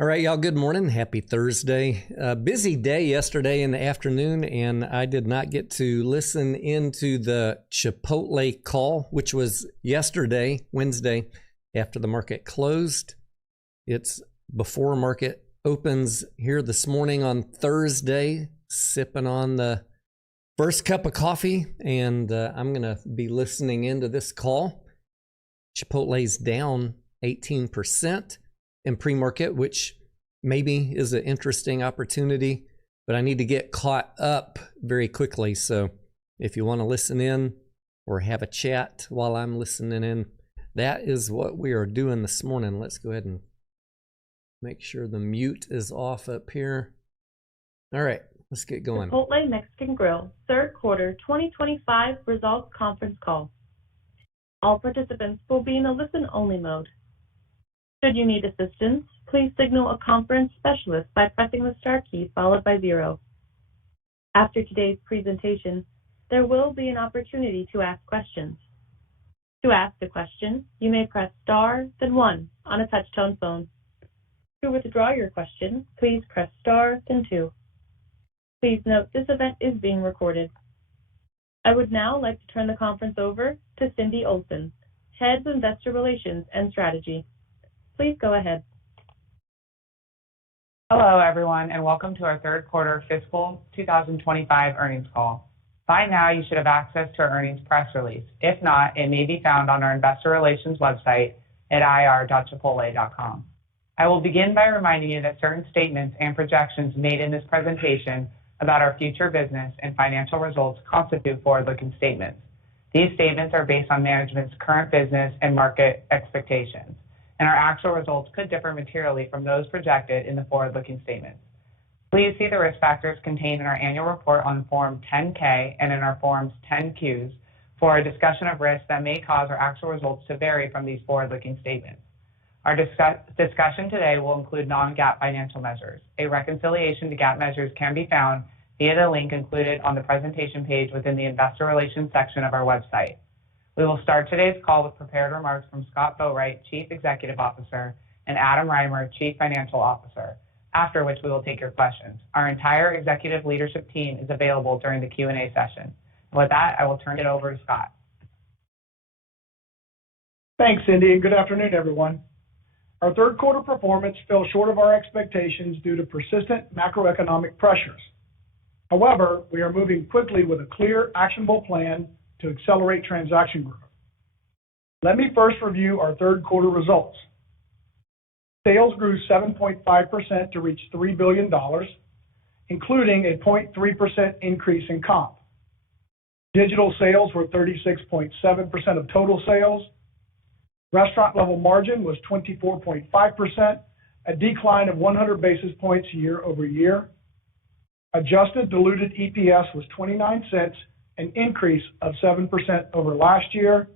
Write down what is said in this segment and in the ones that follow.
All right, y'all, good morning. Happy Thursday. Busy day yesterday in the afternoon, and I did not get to listen into the Chipotle call, which was yesterday, Wednesday, after the market closed. It's before market opens here this morning on Thursday, sipping on the first cup of coffee, and I'm going to be listening into this call. Chipotle's down 18% in pre-market, which maybe is an interesting opportunity, but I need to get caught up very quickly. So if you want to listen in or have a chat while I'm listening in, that is what we are doing this morning. Let's go ahead and make sure the mute is off up here. All right, let's get going. Chipotle Mexican Grill, third quarter 2025 results conference call. All participants will be in a listen-only mode. Should you need assistance, please signal a conference specialist by pressing the star key followed by 0. After today's presentation, there will be an opportunity to ask questions. To ask a question, you may press star, then 1 on a touch-tone phone. To withdraw your question, please press star, then 2. Please note this event is being recorded. I would now like to turn the conference over to Cindy Olson, Head of Investor Relations and Strategy. Please go ahead. Hello, everyone, and welcome to our third quarter fiscal 2025 earnings call. By now, you should have access to our earnings press release. If not, it may be found on our investor relations website at ir.chipotle.com. I will begin by reminding you that certain statements and projections made in this presentation about our future business and financial results constitute forward-looking statements. These statements are based on management's current business and market expectations, and our actual results could differ materially from those projected in the forward-looking statements. Please see the risk factors contained in our annual report on Form 10-K and in our Forms 10-Qs for a discussion of risks that may cause our actual results to vary from these forward-looking statements. Our discussion today will include non-GAAP financial measures. A reconciliation to GAAP measures can be found via the link included on the presentation page within the Investor Relations section of our website. We will start today's call with prepared remarks from Scott Boatwright, Chief Executive Officer, and Adam Reimer, Chief Financial Officer, after which we will take your questions. Our entire executive leadership team is available during the Q&A session. And with that, I will turn it over to Scott. Thanks, Cindy, and good afternoon, everyone. Our third quarter performance fell short of our expectations due to persistent macroeconomic pressures. However, we are moving quickly with a clear, actionable plan to accelerate transaction growth. Let me first review our third quarter results. Sales grew 7.5% to reach $3 billion, including a 0.3% increase in comp. Digital sales were 36.7% of total sales. Restaurant level margin was 24.5%, a decline of 100 basis points year over year. Adjusted diluted EPS was 29 cents, an increase of 7% over last year,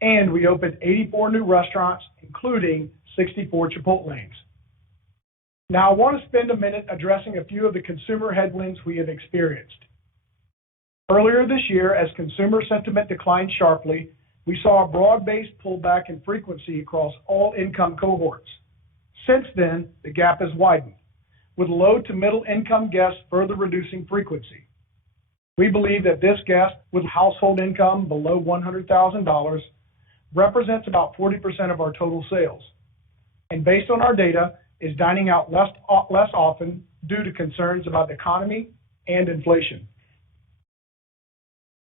and we opened 84 new restaurants, including 64 Chipotlanes. Now, I want to spend a minute addressing a few of the consumer headwinds we have experienced. Earlier this year, as consumer sentiment declined sharply, we saw a broad-based pullback in frequency across all income cohorts. Since then, the gap has widened, with low to middle income guests further reducing frequency. We believe that this guest with household income below $100,000 represents about 40% of our total sales, and based on our data, is dining out less often due to concerns about the economy and inflation.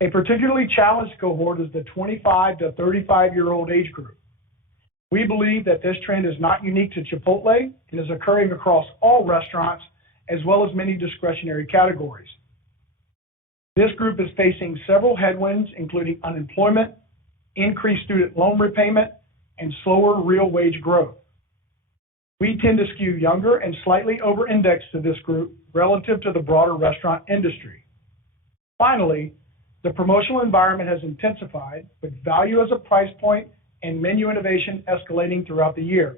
A particularly challenged cohort is the 25 to 35-year-old age group. We believe that this trend is not unique to Chipotle and is occurring across all restaurants as well as many discretionary categories. This group is facing several headwinds, including unemployment, increased student loan repayment, and slower real wage growth. We tend to skew younger and slightly over-index to this group relative to the broader restaurant industry. Finally, the promotional environment has intensified, with value as a price point and menu innovation escalating throughout the year.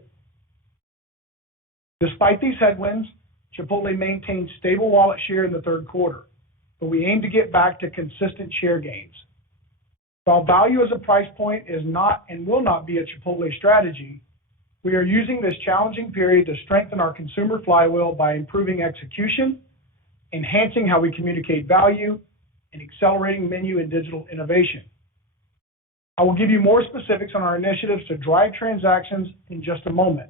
Despite these headwinds, Chipotle maintained stable wallet share in the third quarter, but we aim to get back to consistent share gains. While value as a price point is not and will not be a Chipotle strategy, We are using this challenging period to strengthen our consumer flywheel by improving execution, enhancing how we communicate value, and accelerating menu and digital innovation. I will give you more specifics on our initiatives to drive transactions in just a moment.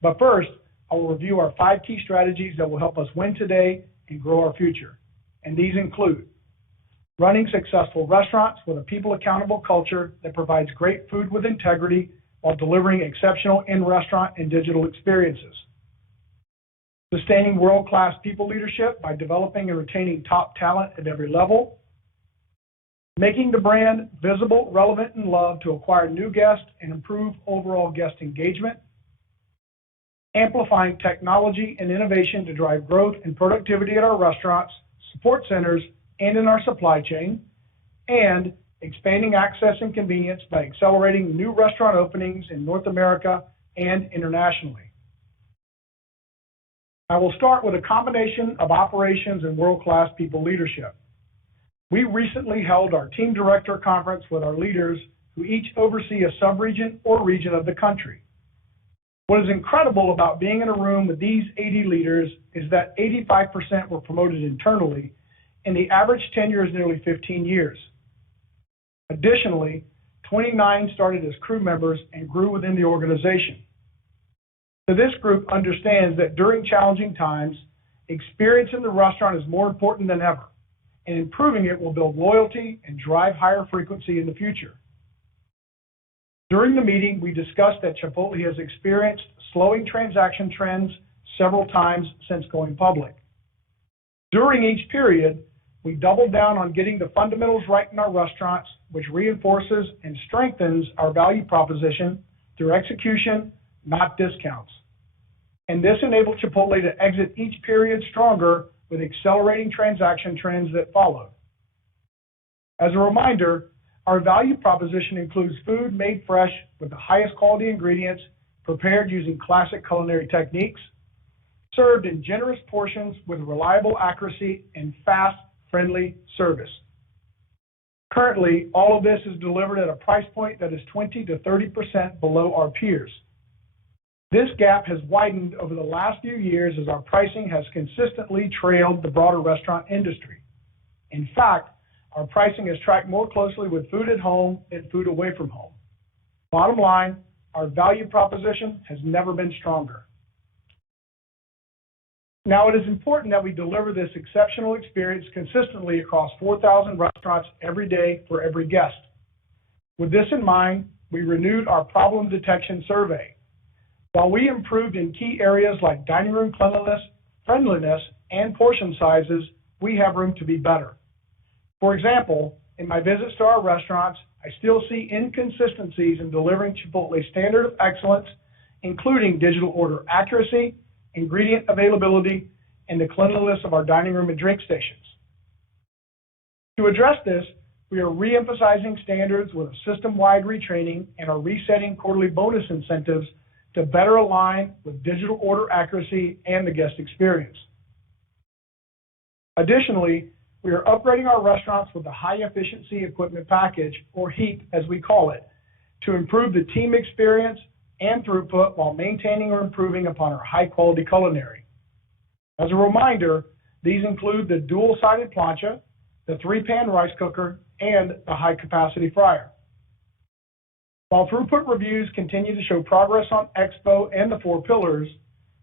But first, I will review our 5 key strategies that will help us win today and grow our future. And these include running successful restaurants with a people-accountable culture that provides great food with integrity while delivering exceptional in-restaurant and digital experiences. Sustaining world-class people leadership by developing and retaining top talent at every level. Making the brand visible, relevant, and loved to acquire new guests and improve overall guest engagement. Amplifying technology and innovation to drive growth and productivity at our restaurants, support centers, and in our supply chain. And expanding access and convenience by accelerating new restaurant openings in North America and internationally. I will start with a combination of operations and world-class people leadership. We recently held our team director conference with our leaders who each oversee a sub-region or region of the country. What is incredible about being in a room with these 80 leaders is that 85% were promoted internally, and the average tenure is nearly 15 years. Additionally, 29 started as crew members and grew within the organization. So this group understands that during challenging times, experience in the restaurant is more important than ever, and improving it will build loyalty and drive higher frequency in the future. During the meeting, we discussed that Chipotle has experienced slowing transaction trends several times since going public. During each period, we doubled down on getting the fundamentals right in our restaurants, which reinforces and strengthens our value proposition through execution, not discounts. And this enabled Chipotle to exit each period stronger with accelerating transaction trends that followed. As a reminder, our value proposition includes food made fresh with the highest quality ingredients, prepared using classic culinary techniques, served in generous portions with reliable accuracy and fast, friendly service. Currently, all of this is delivered at a price point that is 20 to 30% below our peers. This gap has widened over the last few years as our pricing has consistently trailed the broader restaurant industry. In fact, our pricing has tracked more closely with food at home than food away from home. Bottom line, our value proposition has never been stronger. Now, it is important that we deliver this exceptional experience consistently across 4,000 restaurants every day for every guest. With this in mind, we renewed our problem detection survey. While we improved in key areas like dining room cleanliness, friendliness, and portion sizes, we have room to be better. For example, in my visits to our restaurants, I still see inconsistencies in delivering Chipotle's standard of excellence, including digital order accuracy, ingredient availability, and the cleanliness of our dining room and drink stations. To address this, we are re-emphasizing standards with a system-wide retraining and are resetting quarterly bonus incentives to better align with digital order accuracy and the guest experience. Additionally, we are upgrading our restaurants with a high-efficiency equipment package, or HEAP as we call it, to improve the team experience and throughput while maintaining or improving upon our high-quality culinary. As a reminder, these include the dual-sided plancha, the 3-pan rice cooker, and the high-capacity fryer. While throughput reviews continue to show progress on Expo and the 4 pillars,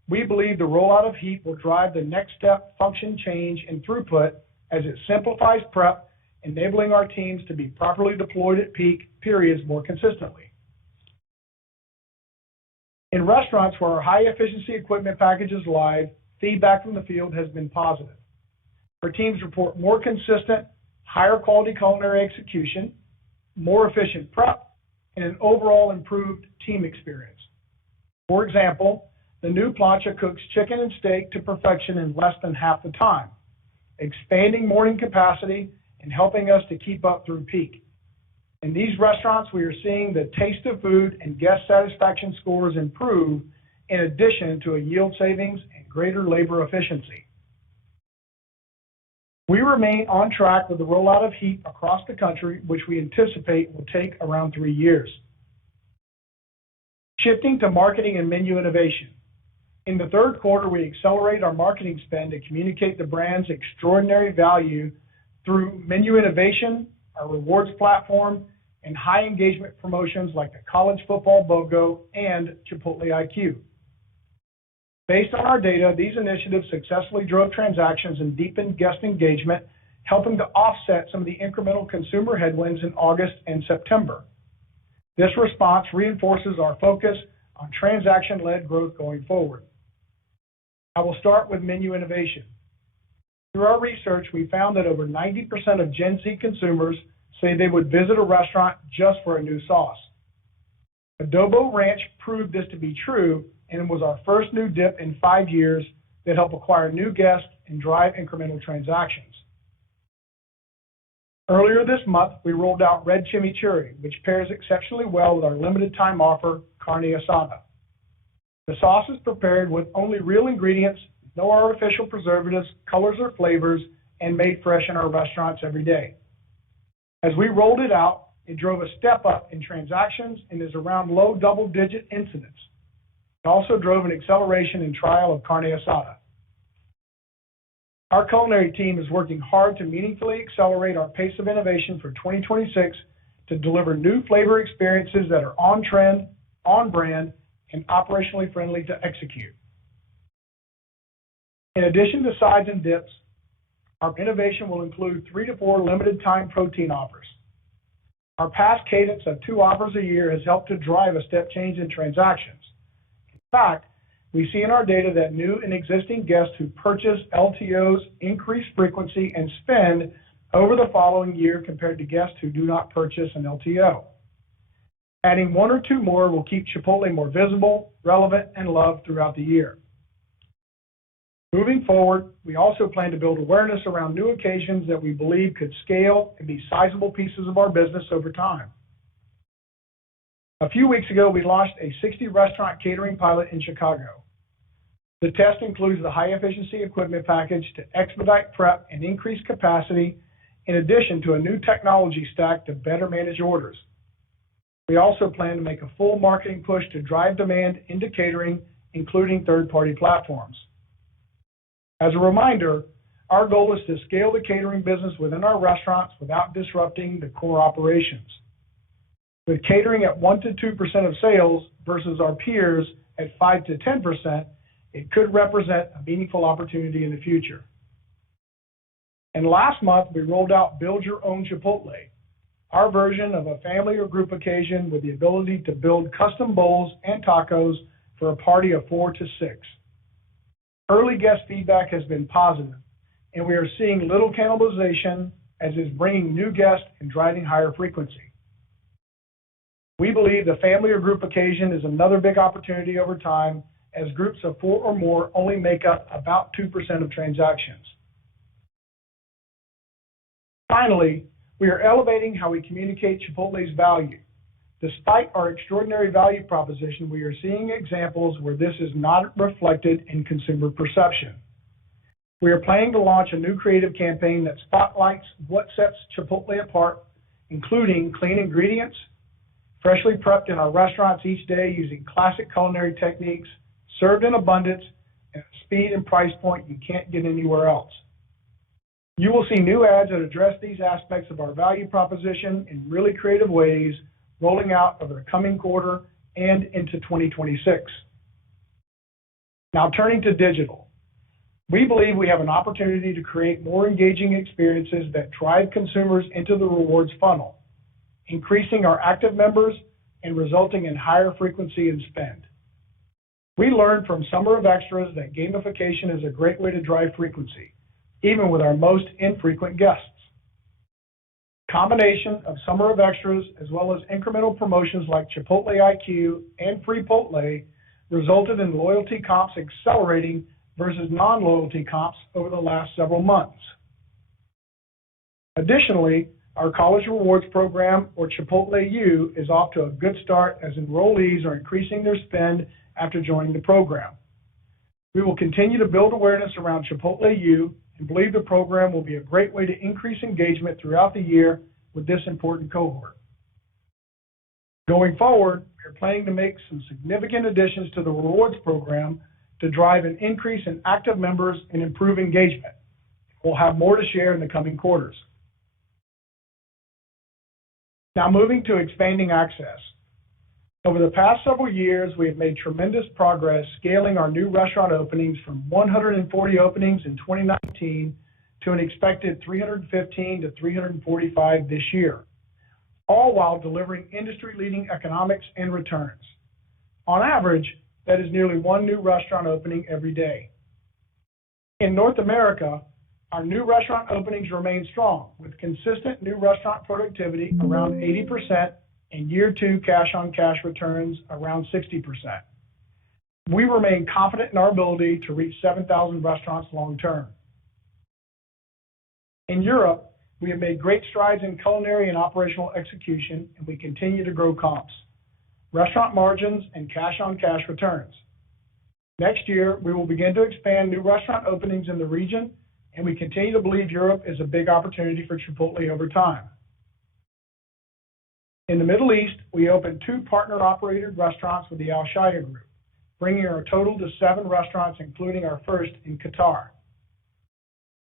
we believe the rollout of HEAP will drive the next step function change in throughput as it simplifies prep, enabling our teams to be properly deployed at peak periods more consistently. In restaurants where our high-efficiency equipment package is live, feedback from the field has been positive. Our teams report more consistent, higher quality culinary execution, more efficient prep, and an overall improved team experience. For example, the new plancha cooks chicken and steak to perfection in less than half the time, expanding morning capacity and helping us to keep up through peak. In these restaurants, we are seeing the taste of food and guest satisfaction scores improve in addition to a yield savings and greater labor efficiency. We remain on track with the rollout of HEAP across the country, which we anticipate will take around 3 years. Shifting to marketing and menu innovation. In the third quarter, we accelerated our marketing spend to communicate the brand's extraordinary value through menu innovation, our rewards platform, and high engagement promotions like the college football BOGO and Chipotle IQ. Based on our data, these initiatives successfully drove transactions and deepened guest engagement, helping to offset some of the incremental consumer headwinds in August and September. This response reinforces our focus on transaction-led growth going forward. I will start with menu innovation. Through our research, we found that over 90% of Gen Z consumers say they would visit a restaurant just for a new sauce. Adobo Ranch proved this to be true and was our first new dip in 5 years that helped acquire new guests and drive incremental transactions. Earlier this month, we rolled out Red Chimichurri, which pairs exceptionally well with our limited time offer, Carne Asada. The sauce is prepared with only real ingredients, no artificial preservatives, colors, or flavors, and made fresh in our restaurants every day. As we rolled it out, it drove a step up in transactions and is around low double-digit incidence. It also drove an acceleration in trial of Carne Asada. Our culinary team is working hard to meaningfully accelerate our pace of innovation for 2026 to deliver new flavor experiences that are on trend, on brand, and operationally friendly to execute. In addition to sides and dips, our innovation will include 3 to 4 limited time protein offers. Our past cadence of 2 offers a year has helped to drive a step change in transactions. In fact, we see in our data that new and existing guests who purchase LTOs increase frequency and spend over the following year compared to guests who do not purchase an LTO. Adding 1 or 2 more will keep Chipotle more visible, relevant, and loved throughout the year. Moving forward, we also plan to build awareness around new occasions that we believe could scale and be sizable pieces of our business over time. A few weeks ago, we launched a 60-restaurant catering pilot in Chicago. The test includes the high-efficiency equipment package to expedite prep and increase capacity, in addition to a new technology stack to better manage orders. We also plan to make a full marketing push to drive demand into catering, including third-party platforms. As a reminder, our goal is to scale the catering business within our restaurants without disrupting the core operations. With catering at 1 to 2% of sales versus our peers at 5 to 10%, it could represent a meaningful opportunity in the future. And last month, we rolled out Build Your Own Chipotle, our version of a family or group occasion with the ability to build custom bowls and tacos for a party of 4 to 6. Early guest feedback has been positive, and we are seeing little cannibalization as it's bringing new guests and driving higher frequency. We believe the family or group occasion is another big opportunity over time, as groups of 4 or more only make up about 2% of transactions. Finally, we are elevating how we communicate Chipotle's value. Despite our extraordinary value proposition, we are seeing examples where this is not reflected in consumer perception. We are planning to launch a new creative campaign that spotlights what sets Chipotle apart, including clean ingredients, freshly prepped in our restaurants each day using classic culinary techniques, served in abundance, and a speed and price point you can't get anywhere else. You will see new ads that address these aspects of our value proposition in really creative ways, rolling out over the coming quarter and into 2026. Now turning to digital. We believe we have an opportunity to create more engaging experiences that drive consumers into the rewards funnel, increasing our active members and resulting in higher frequency and spend. We learned from Summer of Extras that gamification is a great way to drive frequency, even with our most infrequent guests. Combination of Summer of Extras as well as incremental promotions like Chipotle IQ and Free Potle resulted in loyalty comps accelerating versus non-loyalty comps over the last several months. Additionally, our College Rewards program, or Chipotle U, is off to a good start as enrollees are increasing their spend after joining the program. We will continue to build awareness around Chipotle U and believe the program will be a great way to increase engagement throughout the year with this important cohort. Going forward, we are planning to make some significant additions to the rewards program to drive an increase in active members and improve engagement. We'll have more to share in the coming quarters. Now moving to expanding access. Over the past several years, we have made tremendous progress scaling our new restaurant openings from 140 openings in 2019 to an expected 315 to 345 this year, all while delivering industry-leading economics and returns. On average, that is nearly one new restaurant opening every day. In North America, our new restaurant openings remain strong, with consistent new restaurant productivity around 80% and year two cash-on-cash returns around 60%. We remain confident in our ability to reach 7,000 restaurants long term. In Europe, we have made great strides in culinary and operational execution, and we continue to grow comps, restaurant margins, and cash-on-cash returns. Next year, we will begin to expand new restaurant openings in the region, and we continue to believe Europe is a big opportunity for Chipotle over time. In the Middle East, we opened 2 partner-operated restaurants with the Al Shaya Group, bringing our total to 7 restaurants, including our first in Qatar.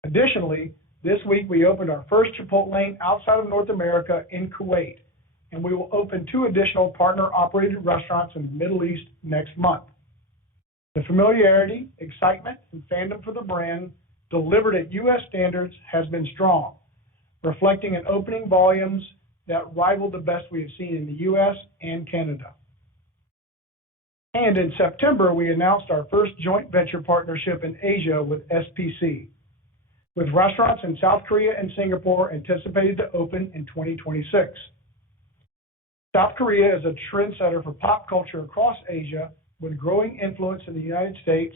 Additionally, this week we opened our first Chipotlane outside of North America in Kuwait, and we will open 2 additional partner-operated restaurants in the Middle East next month. The familiarity, excitement, and fandom for the brand delivered at U.S. standards has been strong, reflecting in opening volumes that rival the best we have seen in the U.S. and Canada. And in September, we announced our first joint venture partnership in Asia with SPC, with restaurants in South Korea and Singapore anticipated to open in 2026. South Korea is a trendsetter for pop culture across Asia, with growing influence in the United States,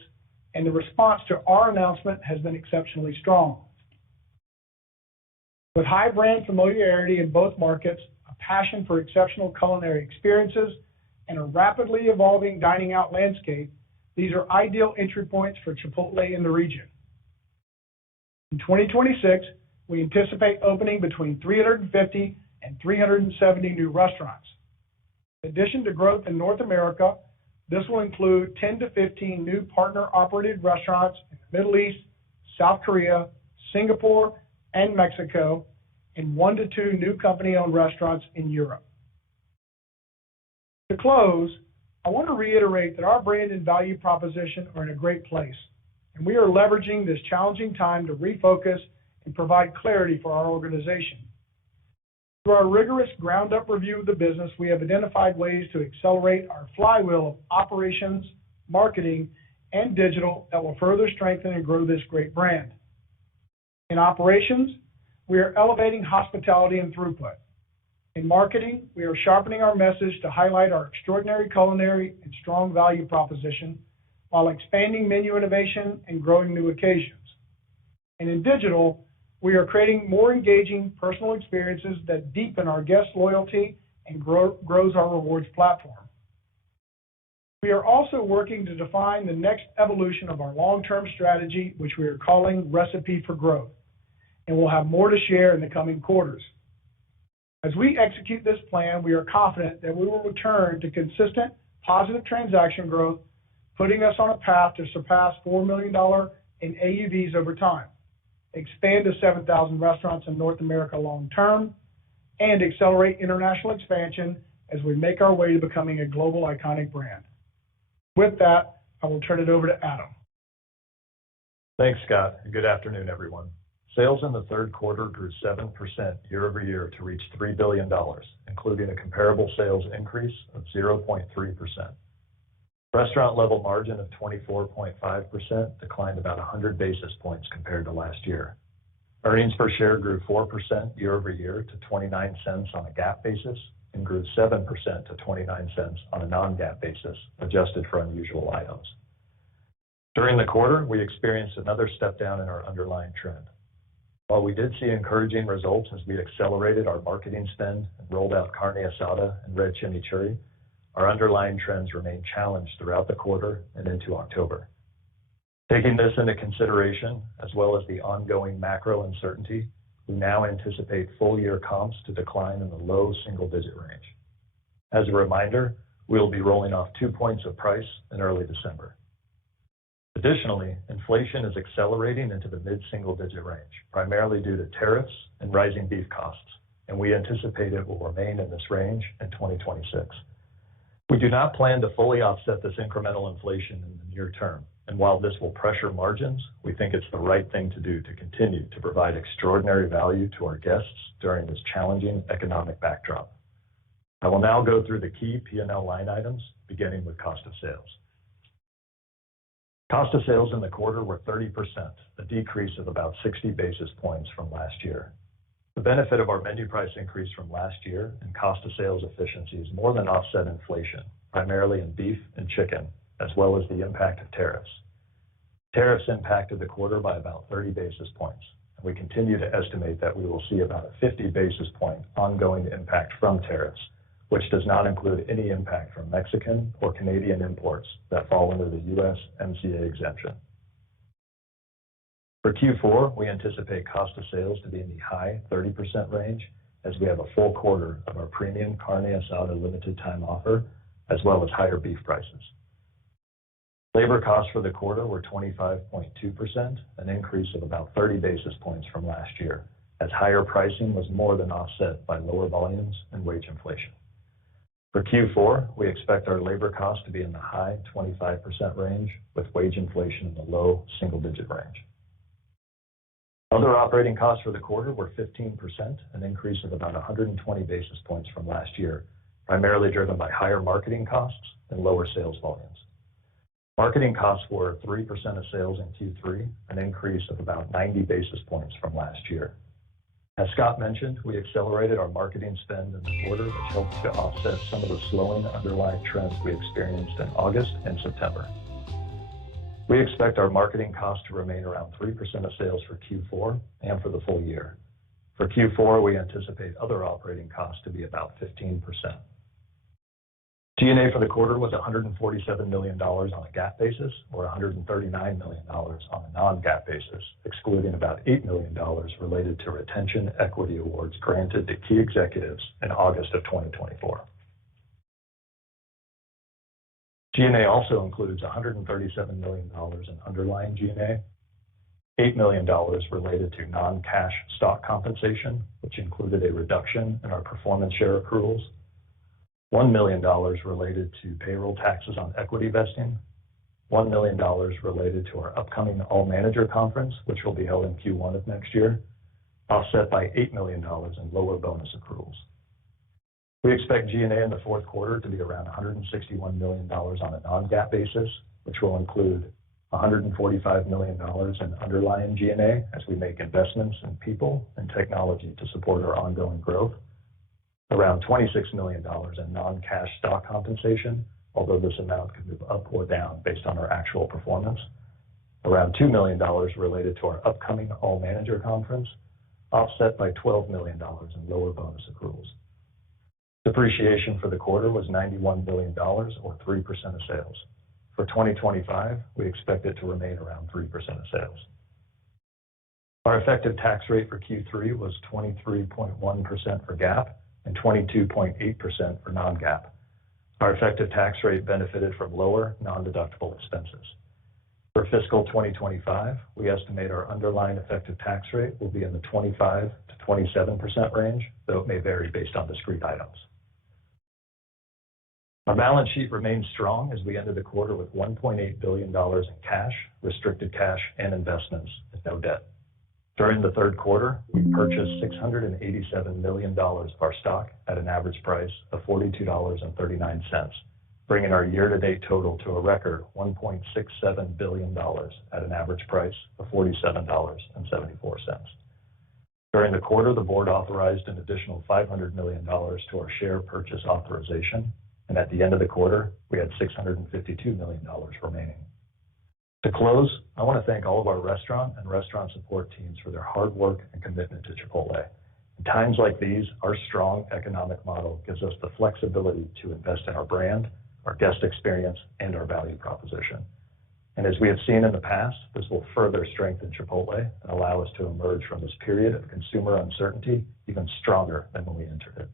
and the response to our announcement has been exceptionally strong. With high brand familiarity in both markets, a passion for exceptional culinary experiences, and a rapidly evolving dining out landscape, these are ideal entry points for Chipotle in the region. In 2026, we anticipate opening between 350 and 370 new restaurants. In addition to growth in North America, this will include 10 to 15 new partner-operated restaurants in the Middle East, South Korea, Singapore, and Mexico, and 1 to 2 new company-owned restaurants in Europe. To close, I want to reiterate that our brand and value proposition are in a great place, and we are leveraging this challenging time to refocus and provide clarity for our organization. Through our rigorous ground-up review of the business, we have identified ways to accelerate our flywheel of operations, marketing, and digital that will further strengthen and grow this great brand. In operations, we are elevating hospitality and throughput. In marketing, we are sharpening our message to highlight our extraordinary culinary and strong value proposition, while expanding menu innovation and growing new occasions. And in digital, we are creating more engaging personal experiences that deepen our guest loyalty and grows our rewards platform. We are also working to define the next evolution of our long-term strategy, which we are calling Recipe for Growth, and we'll have more to share in the coming quarters. As we execute this plan, we are confident that we will return to consistent positive transaction growth, putting us on a path to surpass $4 million in AUVs over time, expand to 7,000 restaurants in North America long term, and accelerate international expansion as we make our way to becoming a global iconic brand. With that, I will turn it over to Adam. Thanks, Scott, and good afternoon, everyone. Sales in the third quarter grew 7% year over year to reach $3 billion, including a comparable sales increase of 0.3%. Restaurant level margin of 24.5% declined about 100 basis points compared to last year. Earnings per share grew 4% year over year to 29 cents on a GAAP basis and grew 7% to 29 cents on a non-GAAP basis, adjusted for unusual items. During the quarter, we experienced another step down in our underlying trend. While we did see encouraging results as we accelerated our marketing spend and rolled out carne asada and red chimichurri, our underlying trends remained challenged throughout the quarter and into October. Taking this into consideration, as well as the ongoing macro uncertainty, we now anticipate full-year comps to decline in the low single-digit range. As a reminder, we will be rolling off 2 points of price in early December. Additionally, inflation is accelerating into the mid-single-digit range, primarily due to tariffs and rising beef costs, and we anticipate it will remain in this range in 2026. We do not plan to fully offset this incremental inflation in the near term, and while this will pressure margins, we think it's the right thing to do to continue to provide extraordinary value to our guests during this challenging economic backdrop. I will now go through the key P&L line items, beginning with cost of sales. Cost of sales in the quarter were 30%, a decrease of about 60 basis points from last year. The benefit of our menu price increase from last year and cost of sales efficiencies more than offset inflation, primarily in beef and chicken, as well as the impact of tariffs. Tariffs impacted the quarter by about 30 basis points, and we continue to estimate that we will see about a 50 basis point ongoing impact from tariffs, which does not include any impact from Mexican or Canadian imports that fall under the USMCA exemption. For Q4, we anticipate cost of sales to be in the high 30% range as we have a full quarter of our premium carne asada limited time offer, as well as higher beef prices. Labor costs for the quarter were 25.2%, an increase of about 30 basis points from last year, as higher pricing was more than offset by lower volumes and wage inflation. For Q4, we expect our labor costs to be in the high 25% range, with wage inflation in the low single-digit range. Other operating costs for the quarter were 15%, an increase of about 120 basis points from last year, primarily driven by higher marketing costs and lower sales volumes. Marketing costs were 3% of sales in Q3, an increase of about 90 basis points from last year. As Scott mentioned, we accelerated our marketing spend in the quarter, which helped to offset some of the slowing underlying trends we experienced in August and September. We expect our marketing costs to remain around 3% of sales for Q4 and for the full year. For Q4, we anticipate other operating costs to be about 15%. G&A for the quarter was $147 million on a GAAP basis, or $139 million on a non-GAAP basis, excluding about $8 million related to retention equity awards granted to key executives in August of 2024. G&A also includes $137 million in underlying G&A, $8 million related to non-cash stock compensation, which included a reduction in our performance share accruals, $1 million related to payroll taxes on equity vesting, $1 million related to our upcoming all-manager conference, which will be held in Q1 of next year, offset by $8 million in lower bonus accruals. We expect G&A in the fourth quarter to be around $161 million on a non-GAAP basis, which will include $145 million in underlying G&A as we make investments in people and technology to support our ongoing growth, around $26 million in non-cash stock compensation, although this amount could move up or down based on our actual performance, around $2 million related to our upcoming all-manager conference, offset by $12 million in lower bonus accruals. Depreciation for the quarter was $91 million, or 3% of sales. For 2025, we expect it to remain around 3% of sales. Our effective tax rate for Q3 was 23.1% for GAAP and 22.8% for non-GAAP. Our effective tax rate benefited from lower non-deductible expenses. For fiscal 2025, we estimate our underlying effective tax rate will be in the 25 to 27% range, though it may vary based on discrete items. Our balance sheet remains strong as we ended the quarter with $1.8 billion in cash, restricted cash, and investments, with no debt. During the third quarter, we purchased $687 million of our stock at an average price of $42.39, bringing our year-to-date total to a record $1.67 billion at an average price of $47.74. During the quarter, the board authorized an additional $500 million to our share purchase authorization, and at the end of the quarter, we had $652 million remaining. To close, I want to thank all of our restaurant and restaurant support teams for their hard work and commitment to Chipotle. In times like these, our strong economic model gives us the flexibility to invest in our brand, our guest experience, and our value proposition. And as we have seen in the past, this will further strengthen Chipotle and allow us to emerge from this period of consumer uncertainty even stronger than when we entered it.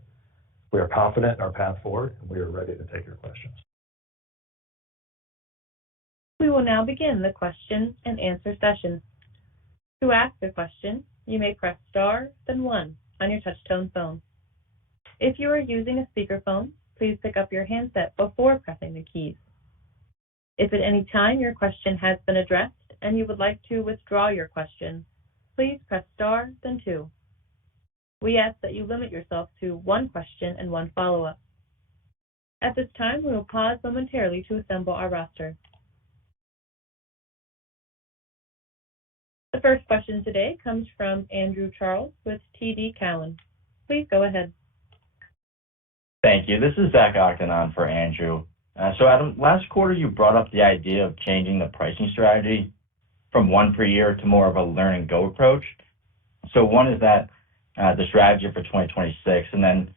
We are confident in our path forward, and we are ready to take your questions. We will now begin the question and answer session. To ask a question, you may press star, then 1 on your touch-tone phone. If you are using a speakerphone, please pick up your handset before pressing the keys. If at any time your question has been addressed and you would like to withdraw your question, please press star, then 2. We ask that you limit yourself to 1 question and 1 follow-up. At this time, we will pause momentarily to assemble our roster. The first question today comes from Andrew Charles with TD Cowen. Please go ahead. Thank you. This is Zach Ogden on for Andrew. So Adam, last quarter you brought up the idea of changing the pricing strategy from 1 per year to more of a learn and go approach. So 1 is that the strategy for 2026, and then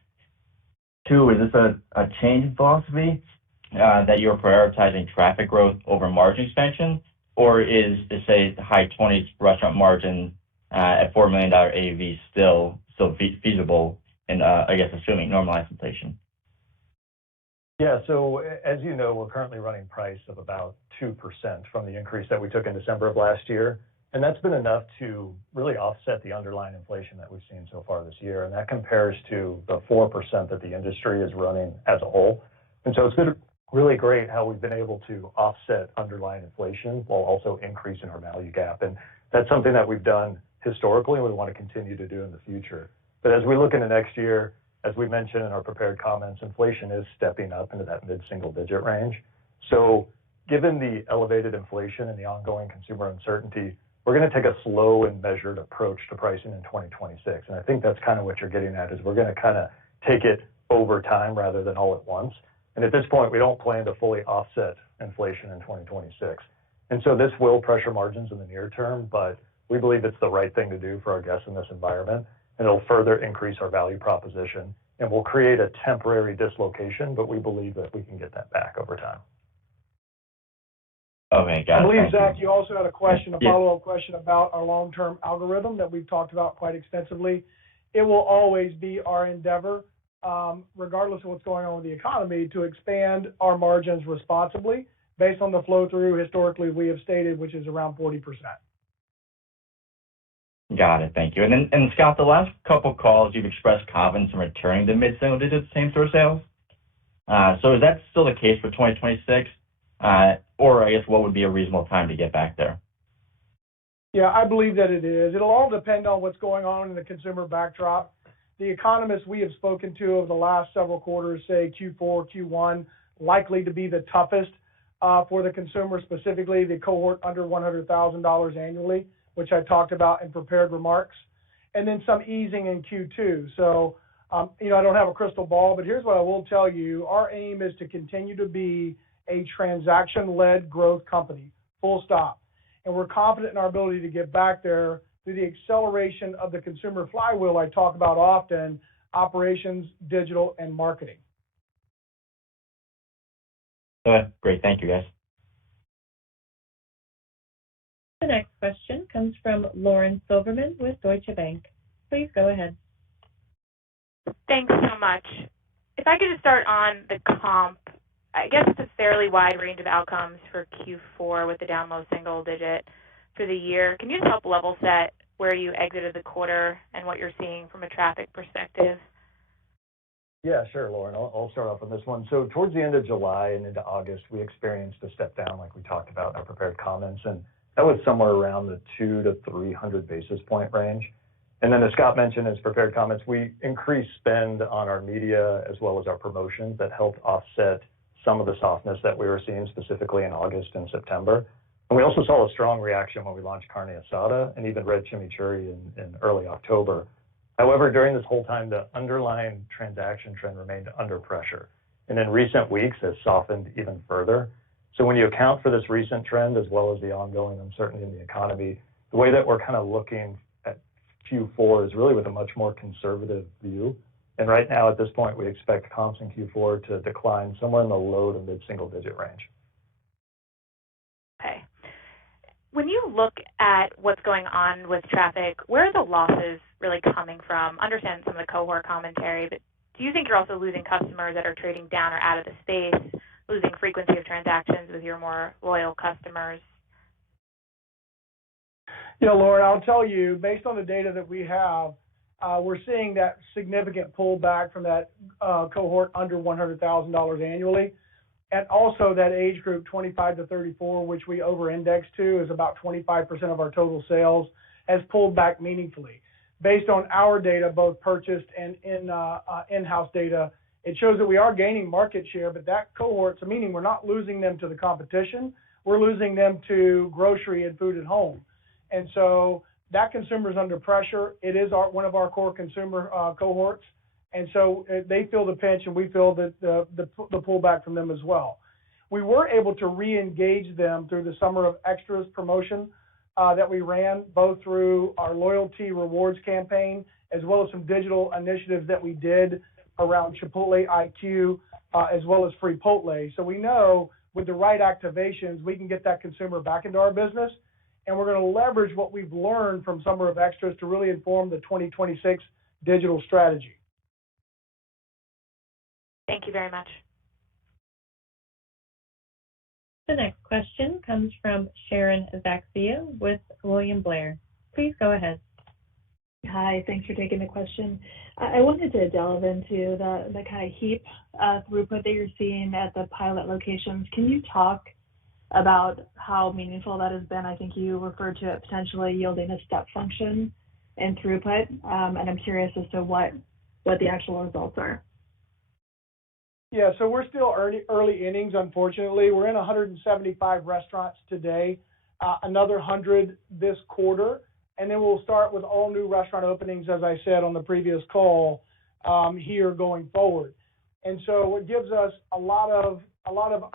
2, is this a change in philosophy that you're prioritizing traffic growth over margin expansion, or is say the high 20s restaurant margin at $4 million AUV still feasible, and I guess assuming normalized inflation? Yeah, so as you know, we're currently running price of about 2% from the increase that we took in December of last year. And that's been enough to really offset the underlying inflation that we've seen so far this year. And that compares to the 4% that the industry is running as a whole. And so it's been really great how we've been able to offset underlying inflation while also increasing our value gap. And that's something that we've done historically and we want to continue to do in the future. But as we look into next year, as we mentioned in our prepared comments, inflation is stepping up into that mid-single digit range. So given the elevated inflation and the ongoing consumer uncertainty, we're going to take a slow and measured approach to pricing in 2026. And I think that's kind of what you're getting at, is we're going to kind of take it over time rather than all at once. And at this point, we don't plan to fully offset inflation in 2026. And so this will pressure margins in the near term, but we believe it's the right thing to do for our guests in this environment. And it'll further increase our value proposition and will create a temporary dislocation, but we believe that we can get that back over time. Okay, got it. I believe, Zach, you also had a question, a follow-up question about our long-term algorithm that we've talked about quite extensively. It will always be our endeavor, regardless of what's going on with the economy, to expand our margins responsibly based on the flow-through historically we have stated, which is around 40%. Got it. Thank you. And Scott, the last couple calls, you've expressed confidence in returning to mid-single digit same-store sales. So is that still the case for 2026? Or I guess what would be a reasonable time to get back there? Yeah, I believe that it is. It'll all depend on what's going on in the consumer backdrop. The economists we have spoken to over the last several quarters say Q4, Q1 likely to be the toughest for the consumer, specifically the cohort under $100,000 annually, which I talked about in prepared remarks, and then some easing in Q2. So, I don't have a crystal ball, but here's what I will tell you. Our aim is to continue to be a transaction-led growth company, full stop. And we're confident in our ability to get back there through the acceleration of the consumer flywheel I talk about often, operations, digital, and marketing. Great. Thank you, guys. The next question comes from Lauren Silverman with Deutsche Bank. Please go ahead. Thanks so much. If I could just start on the comp, I guess it's a fairly wide range of outcomes for Q4 with the down low single digit for the year. Can you just help level set where you exited the quarter and what you're seeing from a traffic perspective? Yeah, sure, Lauren. I'll start off on this one. So towards the end of July and into August, we experienced a step down like we talked about in our prepared comments. And that was somewhere around the 200 to 300 basis point range. And then as Scott mentioned in his prepared comments, we increased spend on our media as well as our promotions that helped offset some of the softness that we were seeing specifically in August and September. And we also saw a strong reaction when we launched Carne Asada and even Red Chimichurri in early October. However, during this whole time, the underlying transaction trend remained under pressure. And in recent weeks has softened even further. So when you account for this recent trend as well as the ongoing uncertainty in the economy, the way that we're kind of looking at Q4 is really with a much more conservative view. And right now, at this point, we expect comps in Q4 to decline somewhere in the low to mid-single digit range. Okay. When you look at what's going on with traffic, where are the losses really coming from? Understand some of the cohort commentary, but do do you think you're also losing customers that are trading down or out of the space, losing frequency of transactions with your more loyal customers? Lauren, I'll tell you, based on the data that we have, we're seeing that significant pullback from that cohort under $100,000 annually. And also that age group 25 to 34, which we over-index to, is about 25% of our total sales, has pulled back meaningfully. Based on our data, both purchased and in-house data, it shows that we are gaining market share, but that cohort, so meaning we're not losing them to the competition, we're losing them to grocery and food at home. And so that consumer is under pressure. It is one of our core consumer cohorts. And so they feel the pinch, and we feel the pullback from them as well. We were able to re-engage them through the Summer of Extras promotion that we ran, both through our loyalty rewards campaign, as well as some digital initiatives that we did around Chipotle IQ, as well as Free Potle. So we know with the right activations, we can get that consumer back into our business. And we're going to leverage what we've learned from Summer of Extras to really inform the 2026 digital strategy. Thank you very much. The next question comes from Sharon Zackfia with William Blair. Please go ahead. Hi, thanks for taking the question. I wanted to delve into the kind of heap throughput that you're seeing at the pilot locations. Can you talk about how meaningful that has been? I think you referred to it potentially yielding a step function in throughput, and I'm curious as to what the actual results are. Yeah, so we're still early innings, unfortunately. We're in 175 restaurants today, another 100 this quarter, and then we'll start with all new restaurant openings, as I said on the previous call, here going forward. And so what gives us a lot of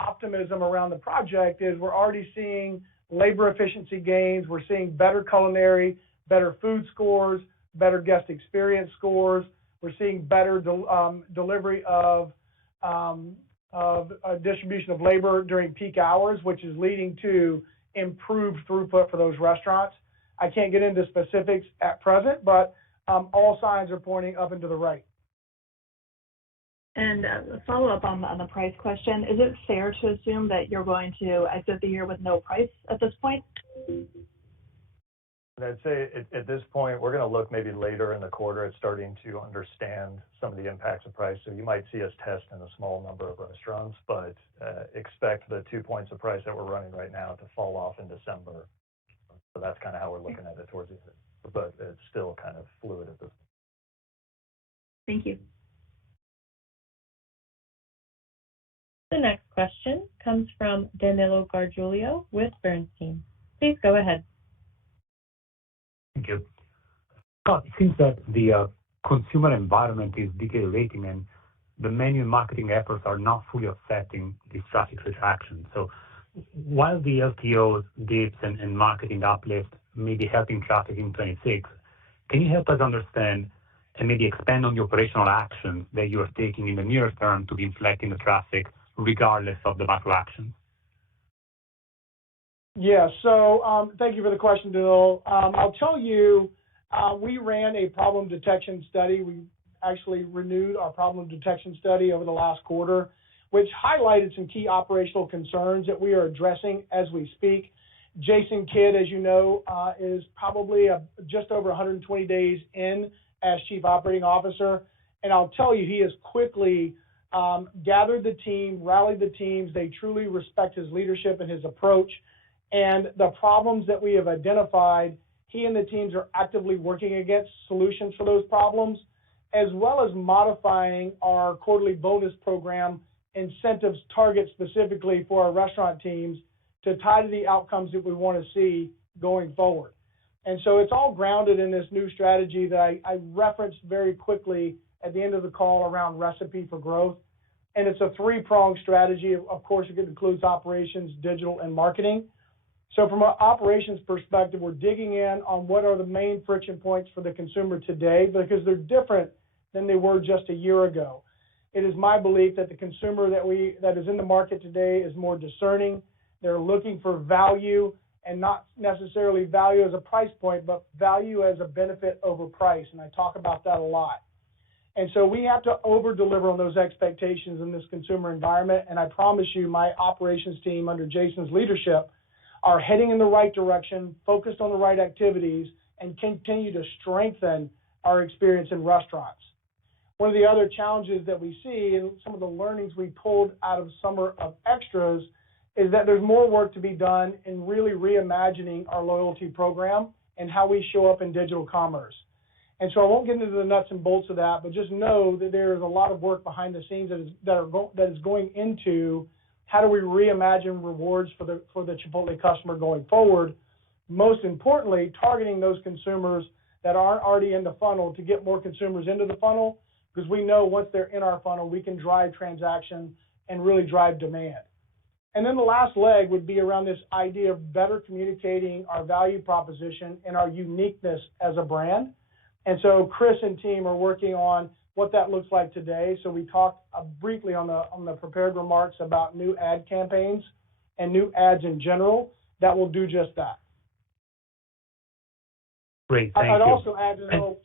optimism around the project is we're already seeing labor efficiency gains. We're seeing better culinary, better food scores, better guest experience scores. We're seeing better delivery of distribution of labor during peak hours, which is leading to improved throughput for those restaurants. I can't get into specifics at present, but all signs are pointing up and to the right. And a follow-up on the price question, is it fair to assume that you're going to exit the year with no price at this point? I'd say at this point, we're going to look maybe later in the quarter at starting to understand some of the impacts of price. So you might see us test in a small number of restaurants, but expect the 2 points of price that we're running right now to fall off in December. So that's kind of how we're looking at it towards the end, but it's still kind of fluid at this point. Thank you. The next question comes from Danilo Gargiulo with Bernstein. Please go ahead. Thank you. Scott, it seems that the consumer environment is deteriorating and the menu and marketing efforts are not fully offsetting these traffic retractions. So while the LTOs, dips, and marketing uplift may be helping traffic in 26, can you help us understand and maybe expand on the operational actions that you are taking in the near term to be inflecting the traffic regardless of the macro action? Yeah, so thank you for the question, Danilo. I'll tell you, we ran a problem detection study. We actually renewed our problem detection study over the last quarter, which highlighted some key operational concerns that we are addressing as we speak. Jason Kidd, as you know, is probably just over 120 days in as Chief Operating Officer. And I'll tell you, he has quickly gathered the team, rallied the teams. They truly respect his leadership and his approach. And the problems that we have identified, he and the teams are actively working against solutions for those problems, as well as modifying our quarterly bonus program incentives target specifically for our restaurant teams to tie to the outcomes that we want to see going forward. And so it's all grounded in this new strategy that I referenced very quickly at the end of the call around Recipe for Growth. And it's a three-pronged strategy. Of course, it includes operations, digital, and marketing. So from an operations perspective, we're digging in on what are the main friction points for the consumer today, because they're different than they were just a year ago. It is my belief that the consumer that is in the market today is more discerning. They're looking for value, and not necessarily value as a price point, but value as a benefit over price. And I talk about that a lot. And so we have to over-deliver on those expectations in this consumer environment. And I promise you, my operations team under Jason's leadership are heading in the right direction, focused on the right activities, and continue to strengthen our experience in restaurants. One of the other challenges that we see, and some of the learnings we pulled out of Summer of Extras, is that there's more work to be done in really reimagining our loyalty program and how we show up in digital commerce. And so I won't get into the nuts and bolts of that, but just know that there is a lot of work behind the scenes that is going into how do we reimagine rewards for the Chipotle customer going forward. Most importantly, targeting those consumers that aren't already in the funnel to get more consumers into the funnel, because we know once they're in our funnel, we can drive transaction and really drive demand. And then the last leg would be around this idea of better communicating our value proposition and our uniqueness as a brand. And so Chris and team are working on what that looks like today. So we talked briefly on the prepared remarks about new ad campaigns and new ads in general that will do just that. Great, thank you. I'd also add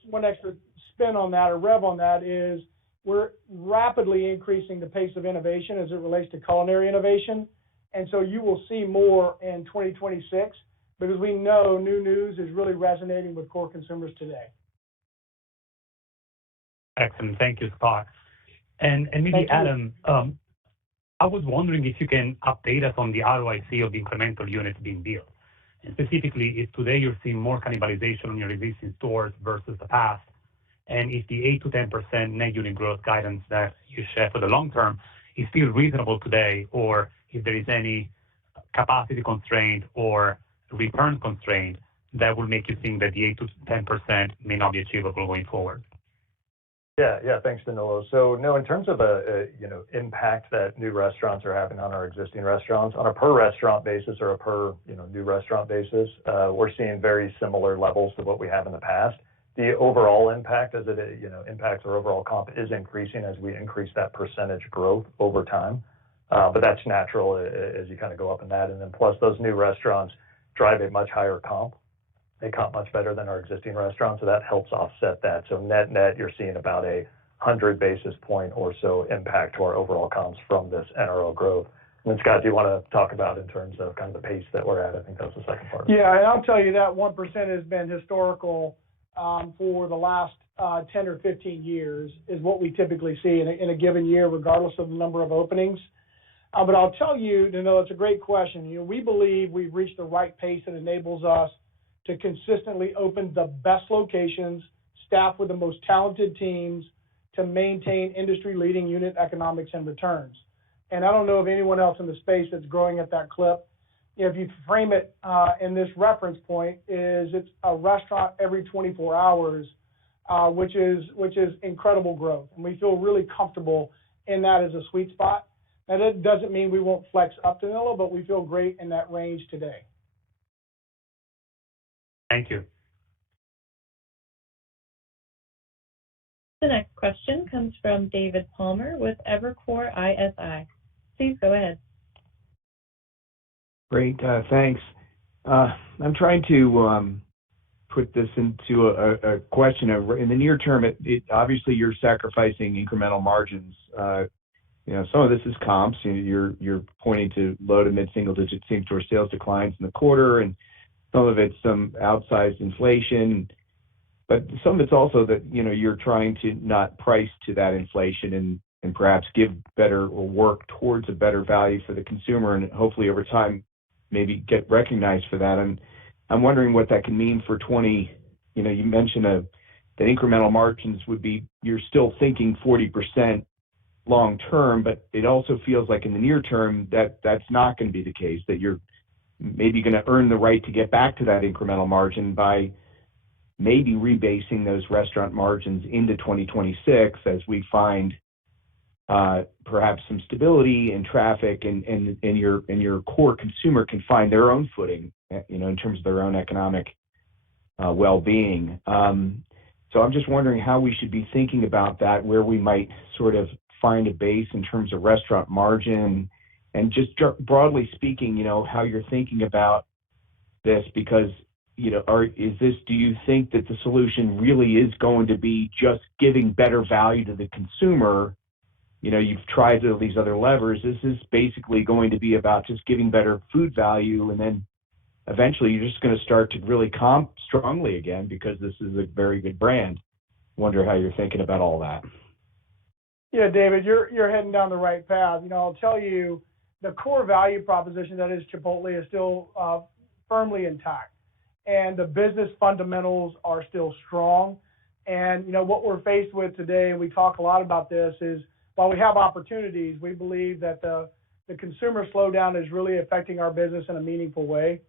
one extra spin on that or rev on that is we're rapidly increasing the pace of innovation as it relates to culinary innovation. And so you will see more in 2026 because we know new news is really resonating with core consumers today. Excellent. Thank you, Scott. And maybe Adam, I was wondering if you can update us on the ROIC of the incremental units being built. And specifically, if today you're seeing more cannibalization on your existing stores versus the past, and if the 8 to 10% net unit growth guidance that you share for the long term is still reasonable today, or if there is any capacity constraint or return constraint that will make you think that the 8 to 10% may not be achievable going forward. Yeah, thanks, Danilo. So no, in terms of impact that new restaurants are having on our existing restaurants, on a per restaurant basis or a per new restaurant basis, we're seeing very similar levels to what we have in the past. The overall impact as it impacts our overall comp is increasing as we increase that percentage growth over time. But that's natural as you kind of go up in that. And then plus those new restaurants drive a much higher comp. They comp much better than our existing restaurants, so that helps offset that. So net, you're seeing about 100 basis point or so impact to our overall comps from this NRO growth. And then Scott, do you want to talk about in terms of kind of the pace that we're at? I think that's the second part. Yeah, and I'll tell you that 1% has been historical for the last 10 or 15 years is what we typically see in a given year, regardless of the number of openings. But I'll tell you, it's a great question. We believe we've reached the right pace that enables us to consistently open the best locations, staffed with the most talented teams to maintain industry-leading unit economics and returns. And I don't know of anyone else in the space that's growing at that clip. If you frame it in this reference point, it's a restaurant every 24 hours, which is incredible growth. And we feel really comfortable in that as a sweet spot. And it doesn't mean we won't flex up to Danilo, but we feel great in that range today. Thank you. The next question comes from David Palmer with Evercore ISI. Please go ahead. Great, thanks. I'm trying to put this into a question of, in the near term, obviously you're sacrificing incremental margins. Some of this is comps. You're pointing to low to mid-single digit same-store sales declines in the quarter, and some of it's some outsized inflation. But some of it's also that you're trying to not price to that inflation and perhaps give better or work towards a better value for the consumer, and hopefully over time maybe get recognized for that. I'm wondering what that can mean for 20. You mentioned that incremental margins would be, you're still thinking 40% long term, but it also feels like in the near term that's not going to be the case, that you're maybe going to earn the right to get back to that incremental margin by maybe rebasing those restaurant margins into 2026 as we find perhaps some stability in traffic and your core consumer can find their own footing, in terms of their own economic well-being. So I'm just wondering how we should be thinking about that, where we might sort of find a base in terms of restaurant margin, and just broadly speaking, how you're thinking about this, because do you think that the solution really is going to be just giving better value to the consumer? You've tried these other levers. This is basically going to be about just giving better food value, and then eventually you're just going to start to really comp strongly again because this is a very good brand. Wonder how you're thinking about all that. Yeah, David, you're heading down the right path. I'll tell you, the core value proposition that is Chipotle is still firmly intact, and the business fundamentals are still strong. And what we're faced with today, and we talk a lot about this, is while we have opportunities, we believe that the consumer slowdown is really affecting our business in a meaningful way.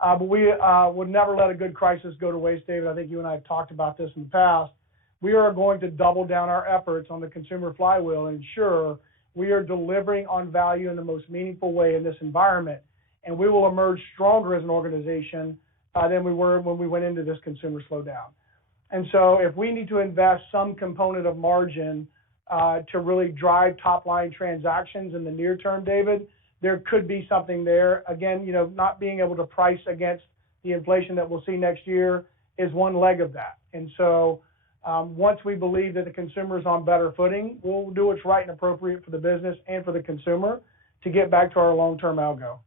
But we would never let a good crisis go to waste, David. I think you and I have talked about this in the past. We are going to double down our efforts on the consumer flywheel and ensure we are delivering on value in the most meaningful way in this environment. And we will emerge stronger as an organization than we were when we went into this consumer slowdown. And so if we need to invest some component of margin to really drive top-line transactions in the near term, David, there could be something there. Again, not being able to price against the inflation that we'll see next year is one leg of that. And so once we believe that the consumer is on better footing, we'll do what's right and appropriate for the business and for the consumer to get back to our long-term algo.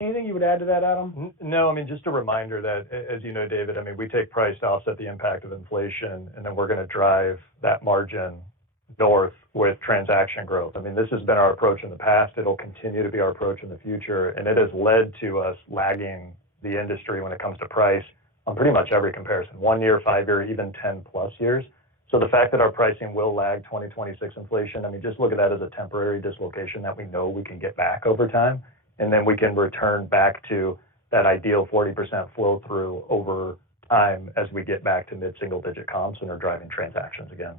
Anything you would add to that, Adam? No, just a reminder that, as you know, David, we take price to offset the impact of inflation, and then we're going to drive that margin north with transaction growth. This has been our approach in the past. It'll continue to be our approach in the future, and it has led to us lagging the industry when it comes to price on pretty much every comparison, 1 year, 5 year, even 10 plus years. So the fact that our pricing will lag 2026 inflation, just look at that as a temporary dislocation that we know we can get back over time. And then we can return back to that ideal 40% flow through over time as we get back to mid-single digit comps and are driving transactions again.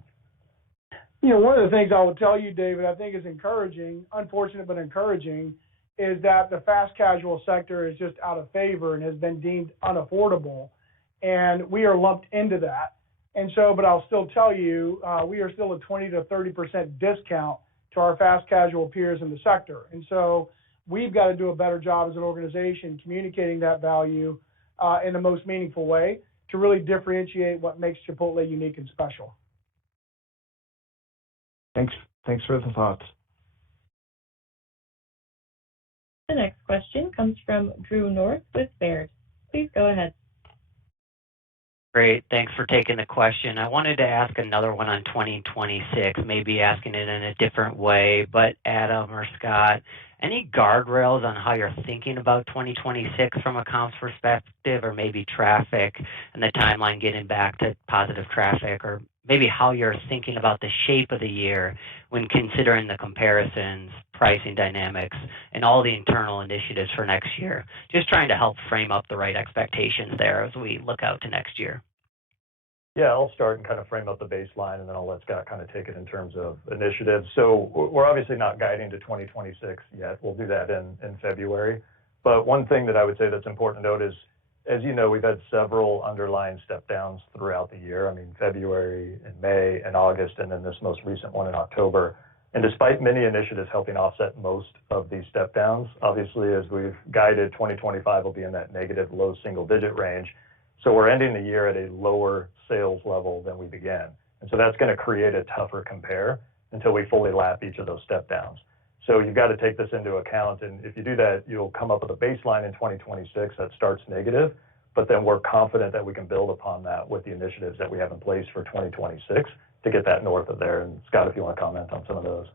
One of the things I will tell you, David, I think is encouraging, unfortunate but encouraging, is that the fast casual sector is just out of favor and has been deemed unaffordable. And we are lumped into that. And so, but I'll still tell you, we are still a 20 to 30% discount to our fast casual peers in the sector. And so we've got to do a better job as an organization communicating that value in the most meaningful way to really differentiate what makes Chipotle unique and special. Thanks for the thoughts. The next question comes from Drew North with Baird. Please go ahead. Great. Thanks for taking the question. I wanted to ask another one on 2026, maybe asking it in a different way. But Adam or Scott, any guardrails on how you're thinking about 2026 from a comps perspective, or maybe traffic and the timeline getting back to positive traffic, or maybe how you're thinking about the shape of the year when considering the comparisons, pricing dynamics, and all the internal initiatives for next year? Just trying to help frame up the right expectations there as we look out to next year. Yeah, I'll start and kind of frame up the baseline, and then I'll let Scott kind of take it in terms of initiatives. So we're obviously not guiding to 2026 yet. We'll do that in February. But one thing that I would say that's important to note is, as you know, we've had several underlying step downs throughout the year. February and May and August, and then this most recent one in October. And despite many initiatives helping offset most of these step downs, obviously, as we've guided, 2025 will be in that negative low single digit range. So we're ending the year at a lower sales level than we began. And so that's going to create a tougher compare until we fully lap each of those step downs. So you've got to take this into account. And if you do that, you'll come up with a baseline in 2026 that starts negative, but then we're confident that we can build upon that with the initiatives that we have in place for 2026 to get that north of there. And Scott, if you want to comment on some of those.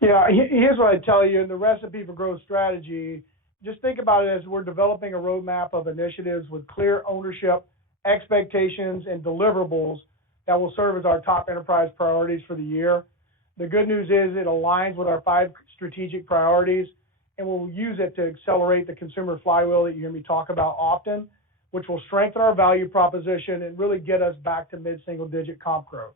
Yeah, here's what I tell you. In the Recipe for Growth strategy, just think about it as we're developing a roadmap of initiatives with clear ownership, expectations, and deliverables that will serve as our top enterprise priorities for the year. The good news is it aligns with our 5 strategic priorities, and we'll use it to accelerate the consumer flywheel that you hear me talk about often, which will strengthen our value proposition and really get us back to mid-single digit comp growth.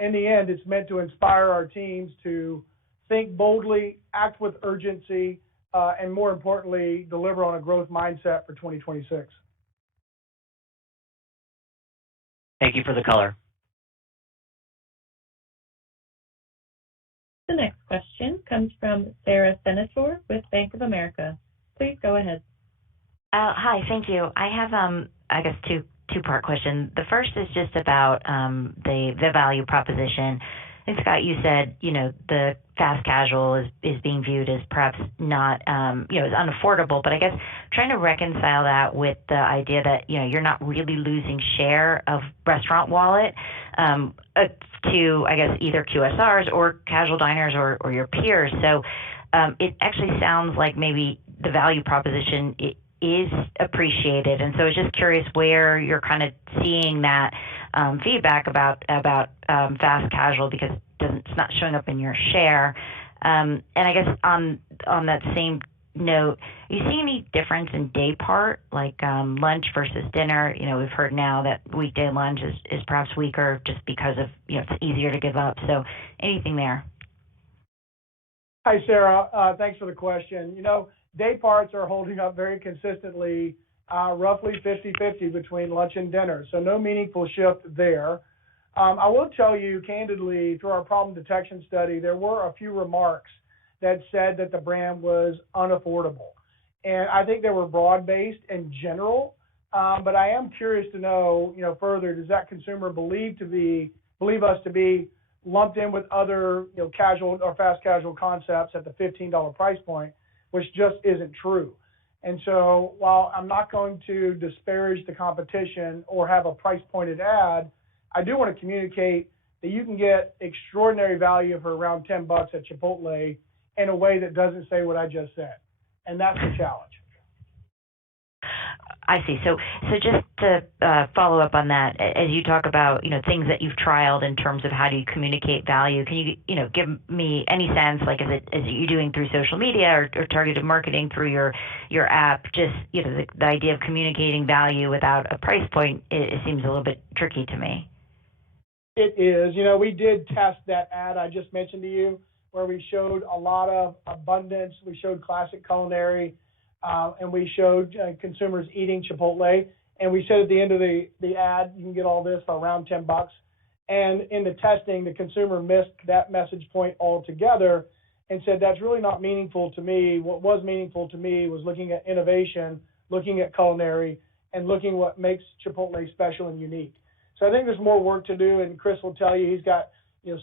In the end, it's meant to inspire our teams to think boldly, act with urgency, and more importantly, deliver on a growth mindset for 2026. Thank you for the color. The next question comes from Sara Senatore with Bank of America. Please go ahead. Hi, thank you. I have, I guess two-part question. The first is just about the value proposition. I think, Scott, you said, the fast casual is being viewed as perhaps not, as unaffordable, but I guess trying to reconcile that with the idea that, you're not really losing share of restaurant wallet to, I guess, either QSRs or casual diners or your peers. So it actually sounds like maybe the value proposition is appreciated. And so I was just curious where you're kind of seeing that feedback about fast casual, because it's not showing up in your share. And I guess on that same note, are you seeing any difference in day part, like lunch versus dinner? We've heard now that weekday lunch is perhaps weaker just because of, it's easier to give up. So anything there? Hi, Sarah. Thanks for the question. Day parts are holding up very consistently, roughly 50-50 between lunch and dinner, so no meaningful shift there. I will tell you candidly, through our problem detection study, there were a few remarks that said that the brand was unaffordable. And I think they were broad-based in general, but I am curious to know, further, does that consumer believe us to be lumped in with other, casual or fast casual concepts at the $15 price point, which just isn't true. And so while I'm not going to disparage the competition or have a price pointed ad, I do want to communicate that you can get extraordinary value for around $10 at Chipotle in a way that doesn't say what I just said. And that's the challenge. I see. So just to follow up on that, as you talk about, things that you've trialed in terms of how do you communicate value, can you, give me any sense, like, is it you doing through social media or targeted marketing through your app? Just, the idea of communicating value without a price point, it seems a little bit tricky to me. It is. We did test that ad I just mentioned to you, where we showed a lot of abundance. We showed classic culinary, and we showed consumers eating Chipotle. And we said at the end of the ad, you can get all this for around $10. And in the testing, the consumer missed that message point altogether and said, that's really not meaningful to me. What was meaningful to me was looking at innovation, looking at culinary, and looking what makes Chipotle special and unique. So I think there's more work to do, and Chris will tell you he's got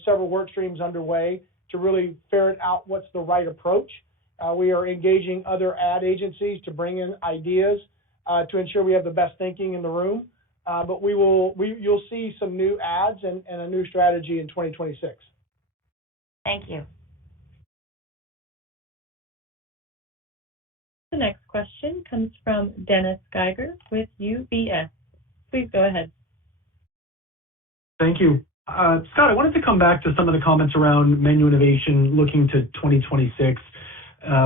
several work streams underway to really ferret out what's the right approach. We are engaging other ad agencies to bring in ideas to ensure we have the best thinking in the room. But you'll see some new ads and a new strategy in 2026. Thank you. The next question comes from Dennis Geiger with UBS. Please go ahead. Thank you. Scott, I wanted to come back to some of the comments around menu innovation looking to 2026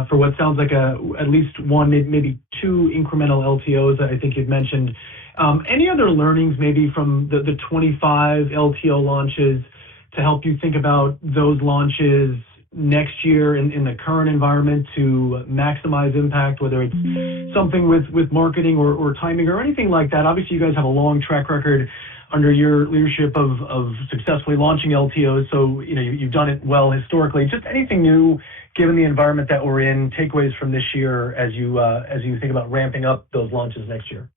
for what sounds like at least one, maybe two incremental LTOs that I think you'd mentioned. Any other learnings maybe from the 25 LTO launches to help you think about those launches next year in the current environment to maximize impact, whether it's something with marketing or timing or anything like that? Obviously, you guys have a long track record under your leadership of successfully launching LTOs, so you've done it well historically. Just anything new, given the environment that we're in, takeaways from this year as you think about ramping up those launches next year?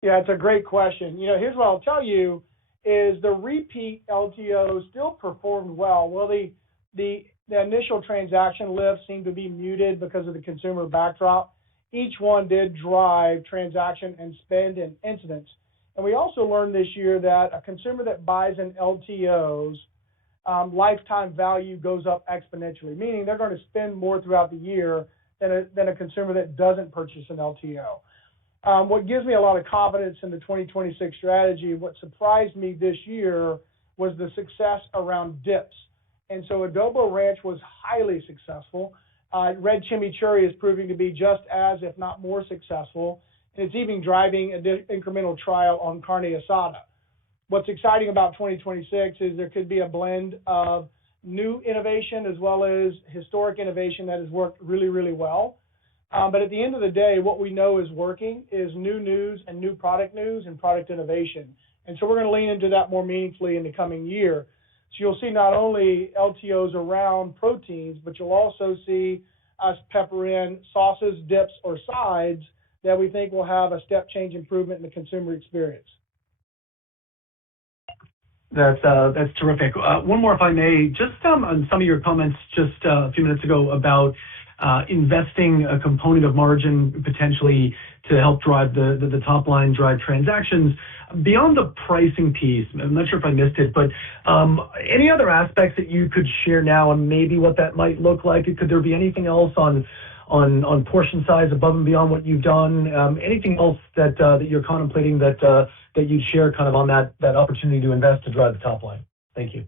Yeah, it's a great question. Here's what I'll tell you is the repeat LTOs still performed well. Well, the initial transaction lift seemed to be muted because of the consumer backdrop. Each one did drive transaction and spend and incidents. And we also learned this year that a consumer that buys an LTOs, lifetime value goes up exponentially, meaning they're going to spend more throughout the year than a consumer that doesn't purchase an LTO. What gives me a lot of confidence in the 2026 strategy, what surprised me this year was the success around dips. And so Adobo Ranch was highly successful. Red Chimichurri is proving to be just as, if not more successful. And it's even driving an incremental trial on carne asada. What's exciting about 2026 is there could be a blend of new innovation as well as historic innovation that has worked really, really well. But at the end of the day, what we know is working is new news and new product news and product innovation. And so we're going to lean into that more meaningfully in the coming year. So you'll see not only LTOs around proteins, but you'll also see us pepper in sauces, dips, or sides that we think will have a step change improvement in the consumer experience. That's terrific. One more, if I may, just on some of your comments just a few minutes ago about investing a component of margin potentially to help drive the top line, drive transactions. Beyond the pricing piece, I'm not sure if I missed it, but any other aspects that you could share now on maybe what that might look like? Could there be anything else on portion size above and beyond what you've done? Anything else that you're contemplating that you'd share kind of on that opportunity to invest to drive the top line? Thank you.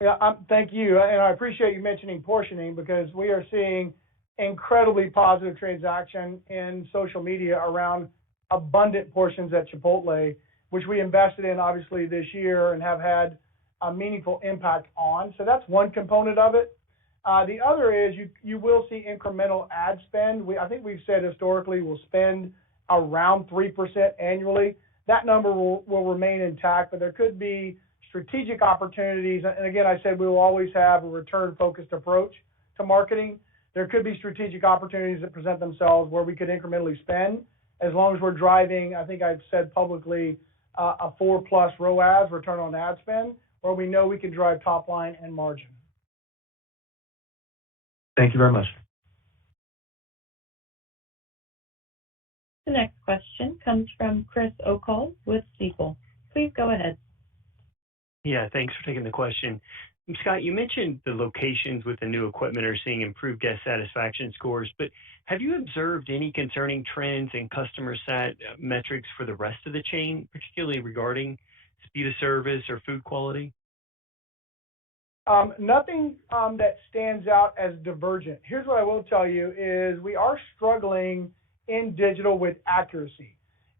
Yeah, thank you. And I appreciate you mentioning portioning because we are seeing incredibly positive transaction in social media around abundant portions at Chipotle, which we invested in obviously this year and have had a meaningful impact on. So that's one component of it. The other is you will see incremental ad spend. I think we've said historically we'll spend around 3% annually. That number will remain intact, but there could be strategic opportunities. And again, I said we will always have a return-focused approach to marketing. There could be strategic opportunities that present themselves where we could incrementally spend as long as we're driving, I think I've said publicly, a 4+ ROAS, return on ad spend, where we know we can drive top line and margin. Thank you very much. The next question comes from Chris O'Cull with Stifel. Please go ahead. Yeah, thanks for taking the question. Scott, you mentioned the locations with the new equipment are seeing improved guest satisfaction scores, but have you observed any concerning trends in customer sat metrics for the rest of the chain, particularly regarding speed of service or food quality? Nothing that stands out as divergent. Here's what I will tell you is we are struggling in digital with accuracy.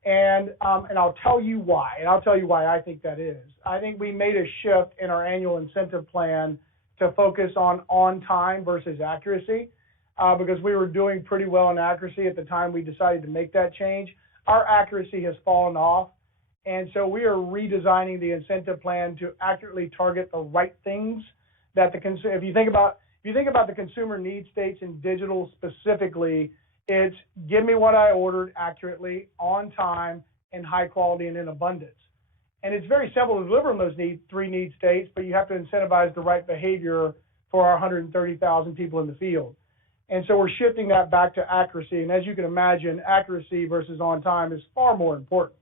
And I'll tell you why. And I'll tell you why I think that is. I think we made a shift in our annual incentive plan to focus on time versus accuracy because we were doing pretty well in accuracy at the time we decided to make that change. Our accuracy has fallen off. And so we are redesigning the incentive plan to accurately target the right things that the consumer, if you think about the consumer need states in digital specifically, it's give me what I ordered accurately, on time, and high quality and in abundance. And it's very simple to deliver on those three need states, but you have to incentivize the right behavior for our 130,000 people in the field. And so we're shifting that back to accuracy. And as you can imagine, accuracy versus on time is far more important.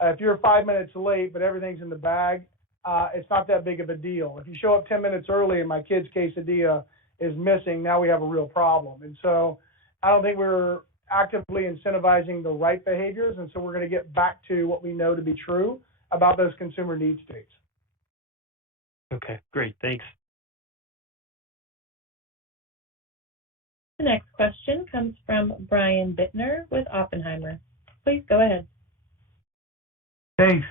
If you're 5 minutes late, but everything's in the bag, it's not that big of a deal. If you show up 10 minutes early and my kid's quesadilla is missing, now we have a real problem. And so I don't think we're actively incentivizing the right behaviors, and so we're going to get back to what we know to be true about those consumer need states. Okay, great. Thanks. The next question comes from Brian Bittner with Oppenheimer. Please go ahead. Thanks.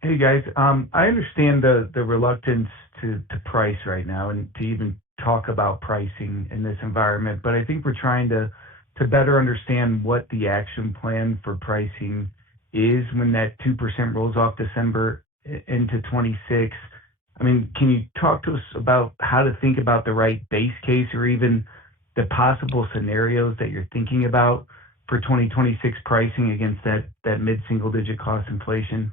Hey guys, I understand the reluctance to price right now and to even talk about pricing in this environment, but I think we're trying to better understand what the action plan for pricing is when that 2% rolls off December into 26. I mean, can you talk to us about how to think about the right base case or even the possible scenarios that you're thinking about for 2026 pricing against that mid-single digit cost inflation?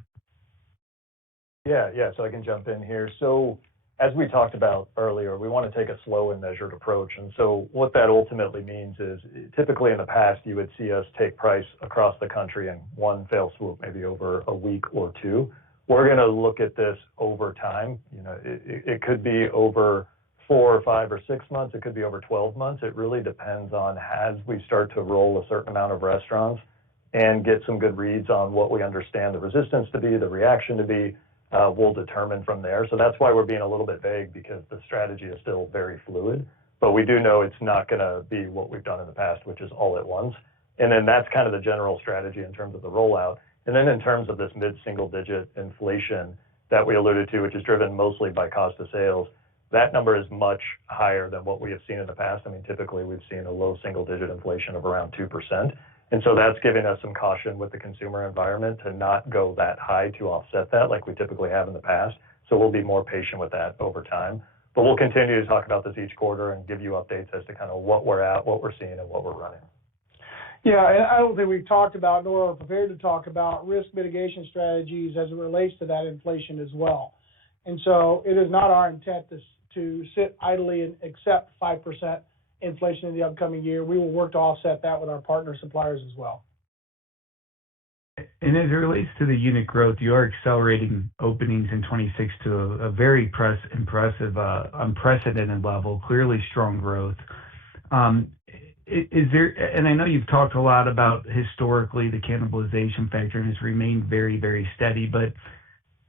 Yeah, so I can jump in here. So as we talked about earlier, we want to take a slow and measured approach. And so what that ultimately means is typically in the past, you would see us take price across the country in one fell swoop, maybe over a week or two. We're going to look at this over time. You know, it could be over 4 or 5 or 6 months. It could be over 12 months. It really depends on as we start to roll a certain amount of restaurants and get some good reads on what we understand the resistance to be, the reaction to be. We'll determine from there. So that's why we're being a little bit vague because the strategy is still very fluid. But we do know it's not going to be what we've done in the past, which is all at once. And then that's kind of the general strategy in terms of the rollout. And then in terms of this mid-single digit inflation that we alluded to, which is driven mostly by cost of sales, that number is much higher than what we have seen in the past. I mean, typically we've seen a low single digit inflation of around 2%. And so that's giving us some caution with the consumer environment to not go that high to offset that like we typically have in the past. So we'll be more patient with that over time. But we'll continue to talk about this each quarter and give you updates as to kind of what we're at, what we're seeing, and what we're running. Yeah, and I don't think we've talked about nor are prepared to talk about risk mitigation strategies as it relates to that inflation as well. And so it is not our intent to sit idly and accept 5% inflation in the upcoming year. We will work to offset that with our partner suppliers as well. And as it relates to the unit growth, you are accelerating openings in 26 to a very impressive, unprecedented level, clearly strong growth. Is there, and I know you've talked a lot about historically the cannibalization factor and has remained very, very steady, but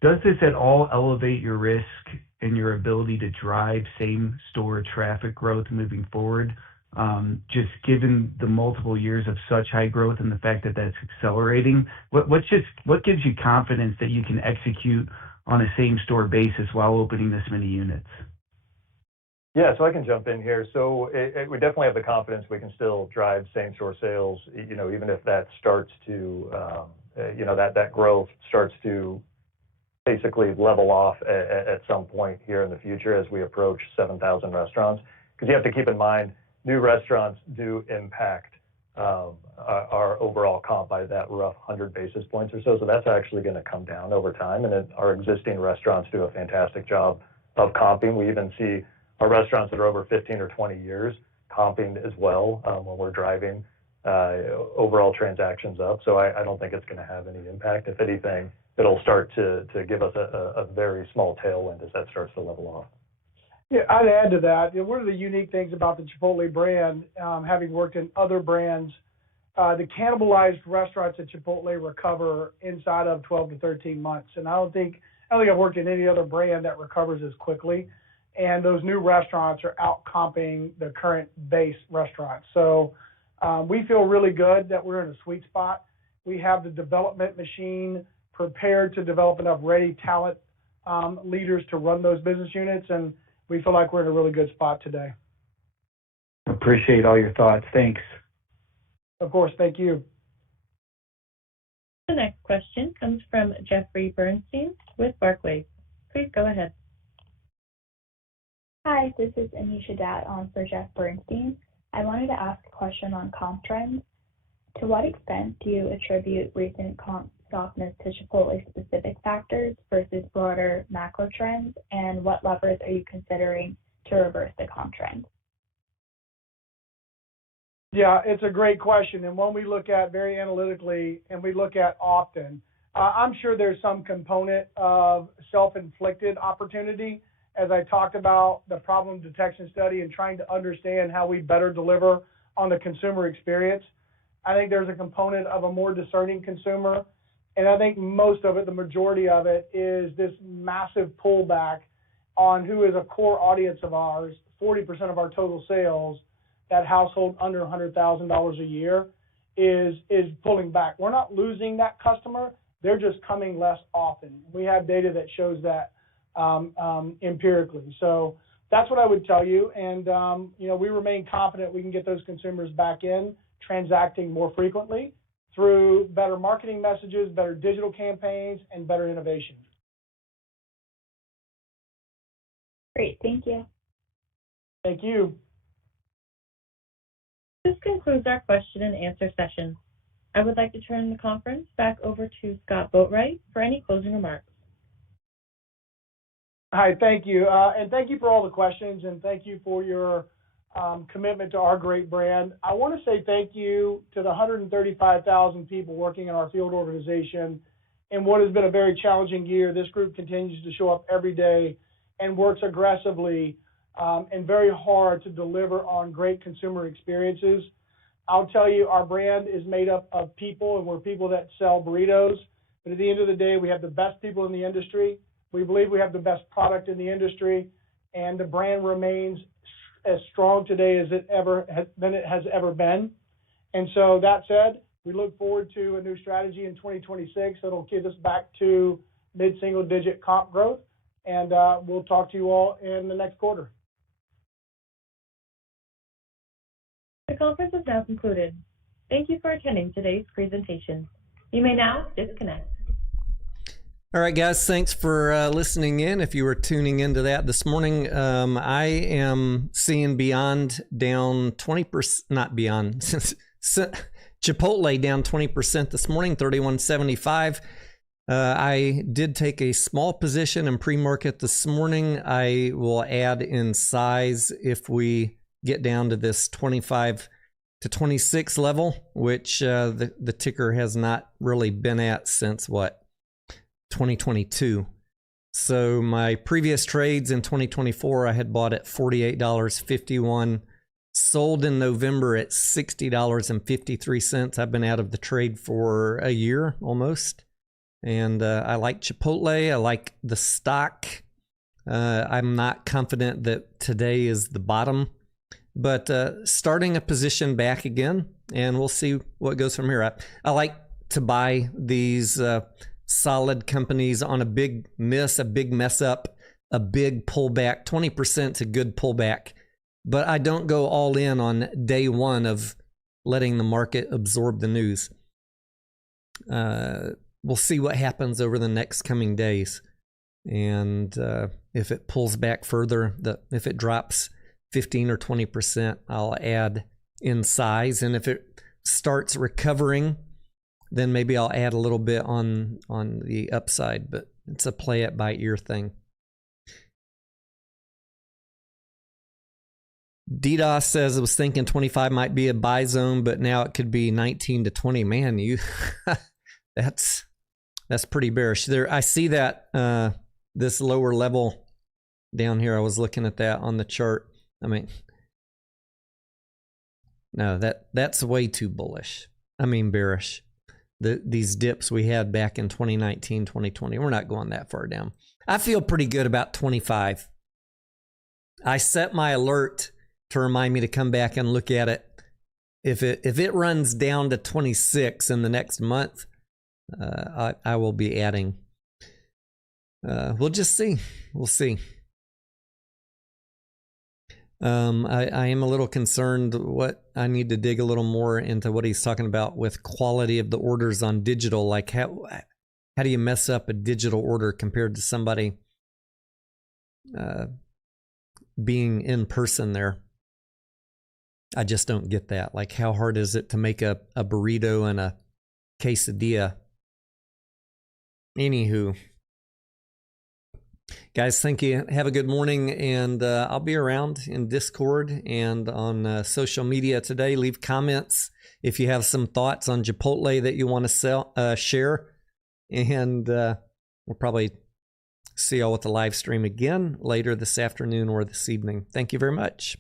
does this at all elevate your risk and your ability to drive same store traffic growth moving forward? Just given the multiple years of such high growth and the fact that that's accelerating, what gives you confidence that you can execute on a same store basis while opening this many units? Yeah, so I can jump in here. So we definitely have the confidence we can still drive same-store sales, even if that starts to, that growth starts to basically level off at some point here in the future as we approach 7,000 restaurants. Because you have to keep in mind, new restaurants do impact our overall comp by that rough 100 basis points or so. So that's actually going to come down over time. And our existing restaurants do a fantastic job of comping. We even see our restaurants that are over 15 or 20 years comping as well when we're driving overall transactions up. So I don't think it's going to have any impact. If anything, it'll start to give us a very small tailwind as that starts to level off. Yeah, I'd add to that. One of the unique things about the Chipotle brand, having worked in other brands, the cannibalized restaurants at Chipotle recover inside of 12 to 13 months. And I don't think I've worked in any other brand that recovers as quickly. And those new restaurants are out comping the current base restaurants. So we feel really good that we're in a sweet spot. We have the development machine prepared to develop enough ready talent leaders to run those business units. And we feel like we're in a really good spot today. Appreciate all your thoughts. Thanks. Of course. Thank you. The next question comes from Jeffrey Bernstein with Barclays. Please go ahead. Hi, this is Anisha Dat on for Jeff Bernstein. I wanted to ask a question on comp trends. To what extent do you attribute recent comp softness to Chipotle-specific factors versus broader macro trends, and what levers are you considering to reverse the comp trend? Yeah, it's a great question, and one we look at very analytically and we look at often. I'm sure there's some component of self-inflicted opportunity as I talked about the problem detection study and trying to understand how we better deliver on the consumer experience. I think there's a component of a more discerning consumer. And I think most of it, the majority of it, is this massive pullback on who is a core audience of ours, 40% of our total sales, that household under $100,000 a year is pulling back. We're not losing that customer. They're just coming less often. We have data that shows that empirically. So that's what I would tell you. And, we remain confident we can get those consumers back in, transacting more frequently through better marketing messages, better digital campaigns, and better innovation. Great. Thank you. Thank you. This concludes our question and answer session. I would like to turn the conference back over to Scott Boatwright for any closing remarks. Hi, thank you. And thank you for all the questions, and thank you for your commitment to our great brand. I want to say thank you to the 135,000 people working in our field organization. In what has been a very challenging year, this group continues to show up every day and works aggressively and very hard to deliver on great consumer experiences. I'll tell you, our brand is made up of people, and we're people that sell burritos. But at the end of the day, we have the best people in the industry. We believe we have the best product in the industry, and the brand remains as strong today as it has ever been. And so that said, we look forward to a new strategy in 2026 that'll get us back to mid-single-digit comp growth, and we'll talk to you all in the next quarter. The conference is now concluded. Thank you for attending today's presentation. You may now disconnect. All right, guys, thanks for listening in. If you were tuning into that this morning, I am seeing Beyond down 20%, not Beyond, Chipotle down 20% this morning, 31.75. I did take a small position in pre-market this morning. I will add in size if we get down to this 25 to 26 level, which the ticker has not really been at since 2022. So my previous trades in 2024, I had bought at $48.51, sold in November at $60.53. I've been out of the trade for a year almost. And I like Chipotle. I like the stock. I'm not confident that today is the bottom, but starting a position back again, and we'll see what goes from here. I like to buy these solid companies on a big miss, a big mess up, a big pullback. 20% is a good pullback, but I don't go all in on day one of letting the market absorb the news. We'll see what happens over the next coming days. And if it pulls back further, if it drops 15 or 20%, I'll add in size. And if it starts recovering, then maybe I'll add a little bit on the upside. But it's a play it by ear thing. DDoS says, I was thinking 25 might be a buy zone, but now it could be 19 to 20. Man, that's pretty bearish. There, I see that this lower level down here. I was looking at that on the chart. I mean, no, that's way too bullish. I mean, bearish. These dips we had back in 2019, 2020, we're not going that far down. I feel pretty good about 25. I set my alert to remind me to come back and look at it. If it runs down to 26 in the next month, I will be adding. We'll just see. We'll see. I am a little concerned what I need to dig a little more into what he's talking about with quality of the orders on digital. Like how do you mess up a digital order compared to somebody being in person there? I just don't get that. Like how hard is it to make a burrito and a quesadilla? Anywho, guys, thank you. Have a good morning, and I'll be around in Discord and on social media today. Leave comments if you have some thoughts on Chipotle that you want to share, and we'll probably see y'all with the live stream again later this afternoon or this evening. Thank you very much.